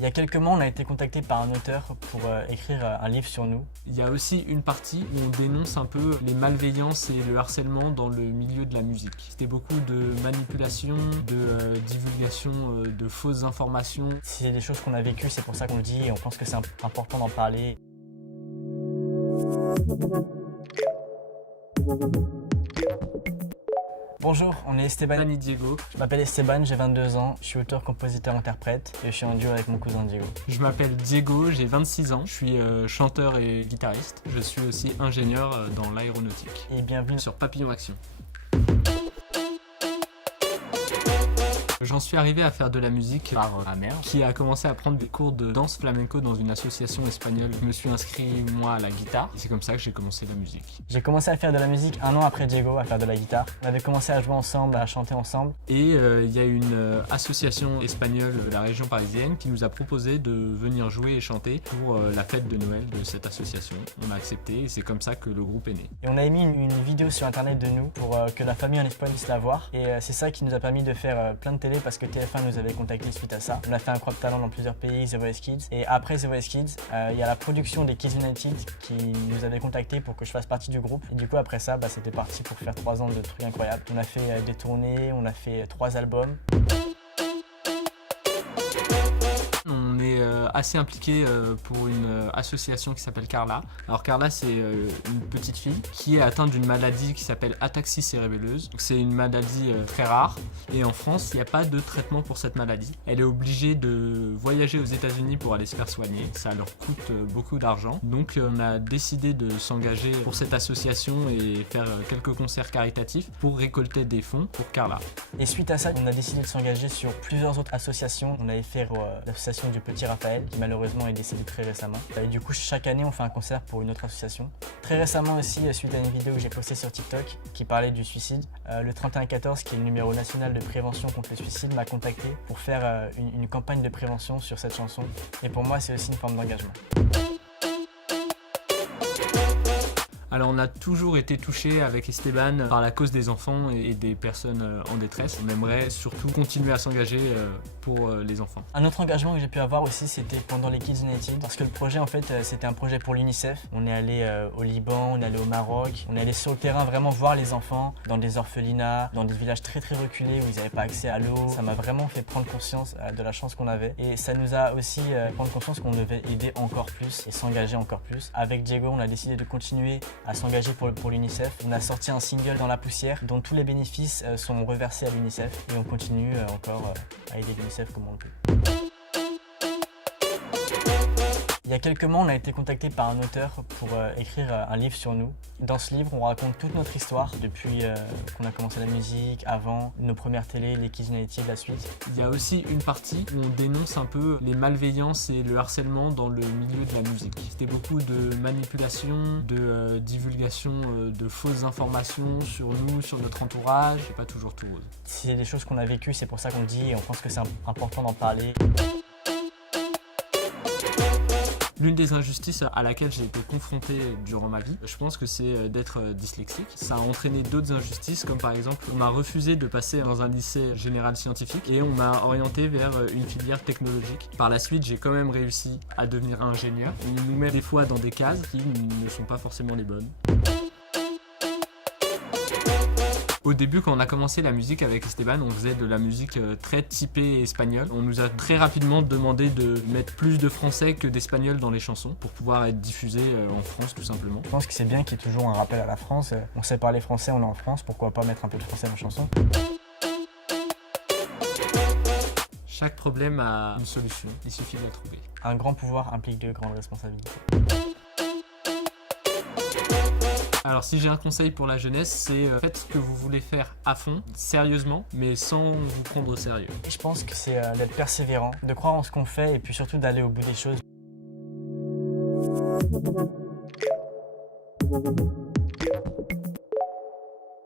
Il y a quelques mois, on a été contacté par un auteur pour écrire un livre sur nous. Il y a aussi une partie où on dénonce un peu les malveillances et le harcèlement dans le milieu de la musique. C'était beaucoup de manipulation, de divulgation de fausses informations. C'est des choses qu'on a vécues, c'est pour ça qu'on le dit et on pense que c'est important d'en parler. Bonjour, on est Esteban Dani Diego. Je m'appelle Esteban, j'ai 22 ans, je suis auteur, compositeur, interprète et je suis en duo avec mon cousin Diego. Je m'appelle Diego, j'ai 26 ans, je suis chanteur et guitariste. Je suis aussi ingénieur dans l'aéronautique. Et bienvenue Sur Papillon Action. J'en suis arrivé à faire de la musique par ma mère, qui a commencé à prendre des cours de danse flamenco dans une association espagnole. Je me suis inscrit, moi, à la guitare, et c'est comme ça que j'ai commencé la musique. J'ai commencé à faire de la musique un an après Diego, à faire de la guitare. On avait commencé à jouer ensemble, à chanter ensemble. Et il y a une association espagnole de la région parisienne qui nous a proposé de venir jouer et chanter pour la fête de Noël de cette association. On a accepté et c'est comme ça que le groupe est né. Et on a mis une vidéo sur internet de nous pour que la famille en Espagne puisse la voir. Et c'est ça qui nous a permis de faire plein de télé parce que TF1 nous avait contacté suite à ça. On a fait un crop talent dans plusieurs pays, The Voice Kids. Et après The Voice Kids, il y a la production des Kids United qui nous avait contacté pour que je fasse partie du groupe. Et du coup après ça, c'était parti pour faire 3 ans de trucs incroyables. On a fait des tournées, on a fait 3 albums. On est assez impliqué pour une association qui s'appelle Carla. Alors Carla, c'est une petite fille qui est atteinte d'une maladie qui s'appelle ataxie cérébelleuse. C'est une maladie très rare et en France, il n'y a pas de traitement pour cette maladie. Elle est obligée de voyager aux États-Unis pour aller se faire soigner. Ça leur coûte beaucoup d'argent. Donc on a décidé de s'engager pour cette association et faire quelques concerts caritatifs pour récolter des fonds pour Carla. Et suite à ça, on a décidé de s'engager sur plusieurs autres associations. On avait fait l'association du Petit Raphaël, qui malheureusement est décédé très récemment. Et du coup, chaque année, on fait un concert pour une autre association. Très récemment aussi, suite à une vidéo que j'ai postée sur TikTok qui parlait du suicide, le 3114, qui est le numéro national de prévention contre le suicide, m'a contacté pour faire une campagne de prévention sur cette chanson. Et pour moi, c'est aussi une forme d'engagement. Alors on a toujours été touché avec Esteban par la cause des enfants et des personnes en détresse. On aimerait surtout continuer à s'engager pour les enfants. Un autre engagement que j'ai pu avoir aussi, c'était pendant les Kids United, parce que le projet en fait c'était un projet pour l'UNICEF. On est allé au Liban, on est allé au Maroc, on est allé sur le terrain vraiment voir les enfants dans des orphelinats, dans des villages très reculés où ils n'avaient pas accès à l'eau. Ça m'a vraiment fait prendre conscience de la chance qu'on avait et ça nous a aussi prendre conscience qu'on devait aider encore plus et s'engager encore plus. Avec Diego, on a décidé de continuer à s'engager pour l'UNICEF. On a sorti un single Dans la poussière dont tous les bénéfices sont reversés à l'UNICEF et on continue encore à aider l'UNICEF comme on le peut. Il y a quelques mois, on a été contacté par un auteur pour écrire un livre sur nous. Dans ce livre, on raconte toute notre histoire depuis qu'on a commencé la musique, avant, nos premières télés, les Kids United, la suite. Il y a aussi une partie où on dénonce un peu les malveillances et le harcèlement dans le milieu de la musique. C'était beaucoup de manipulation, de divulgation de fausses informations sur nous, sur notre entourage, et pas toujours tout rose. C'est des choses qu'on a vécues, c'est pour ça qu'on le dit et on pense que c'est important d'en parler. L'une des injustices à laquelle j'ai été confronté durant ma vie, je pense que c'est d'être dyslexique. Ça a entraîné d'autres injustices, comme par exemple, on m'a refusé de passer dans un lycée général scientifique et on m'a orienté vers une filière technologique. Par la suite, j'ai quand même réussi à devenir ingénieur. On nous met des fois dans des cases qui ne sont pas forcément les bonnes. Au début, quand on a commencé la musique avec Esteban, on faisait de la musique très typée espagnole. On nous a très rapidement demandé de mettre plus de français que d'espagnol dans les chansons pour pouvoir être diffusé en France tout simplement. Je pense que c'est bien qu'il y ait toujours un rappel à la France. On sait parler français, on est en France, pourquoi pas mettre un peu de français dans la chanson? Chaque problème a une solution, il suffit de la trouver. Un grand pouvoir implique de grandes responsabilités. Alors si j'ai un conseil pour la jeunesse, c'est faites ce que vous voulez faire à fond, sérieusement, mais sans vous prendre au sérieux. Je pense que c'est d'être persévérant, de croire en ce qu'on fait et puis surtout d'aller au bout des choses.